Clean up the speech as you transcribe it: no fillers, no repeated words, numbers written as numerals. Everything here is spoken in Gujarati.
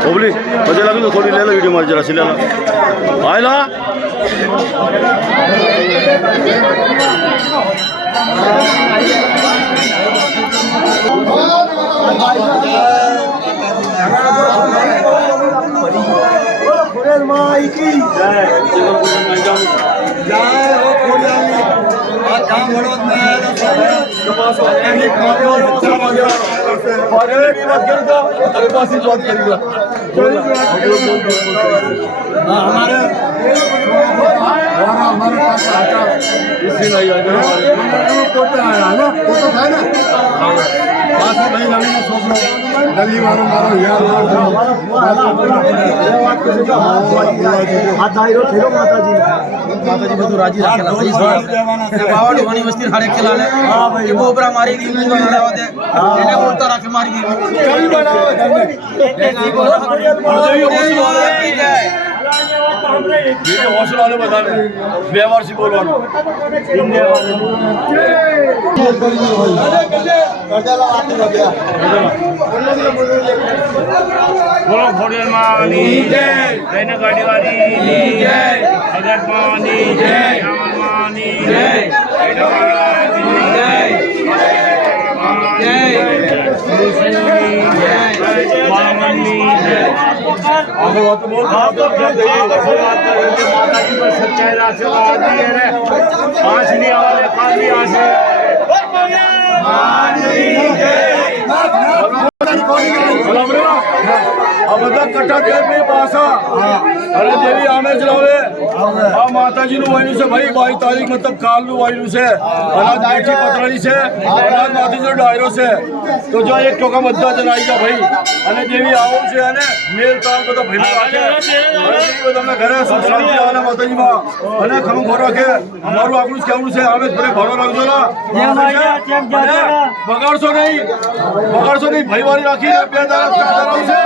ओबली मुझे लगा तो थोड़ी ले लो वीडियो मार जरा सी ले लो आयला माई की जय जय हो खोड़ियाली आज काम वड़ोद में आया था पास वाले काफी अच्छा बजा और की बात करता तेरे पास ही बात करेगा हमारे काका इसी नहीं आया फोटो आया ना फोटो था ना पास भाई रवि ने सोच लो दिल्ली वालों मारो यार हाथ दायरो ठेलो माताजी બધું રાજી રાખેલા ભાઈ બાવડ ઘણી વસ્તી હાડે ખેલાલે હા ભાઈ એ બોબરા મારી દી પૂરા નડાવા દે એને બોલતા રાખે મારી દી કઈ બનાવે તમને ये हौसला वाले बताने व्यवहार से बोलवानो बोलो खोड़ियल मानी जय जैन गाड़ी वाली जय अगत मानी जय रामन मानी जय माता जी पर सच्चाई आशीर्वाद दिए रे पांच नहीं आवाले पांच नहीं आसे બધા કટ્ટા તેલ ની પાસા અને જેવી આમે જ રહે આ માતાજીનું વાયનું છે ભાઈ 22 તારીખ મતલબ કાલનું વાયનું છે અનાજ બેઠી પતરાળી છે અનાજ માતાજીનો ડાયરો છે તો જો એક ટોકા બધા જણ આવી ગયા ભાઈ અને જેવી આવું છે અને મેલ તાલ બધા ભાઈ રાખે તમને ઘરે શાંતિ આવે માતાજીમાં અને ખમ ખોર રાખે અમારું આપણું જ કહેવું છે આમે ભલે ભરો રાખજો ના બગાડશો નહીં ભાઈ વાળી રાખી બે દાડા આવશે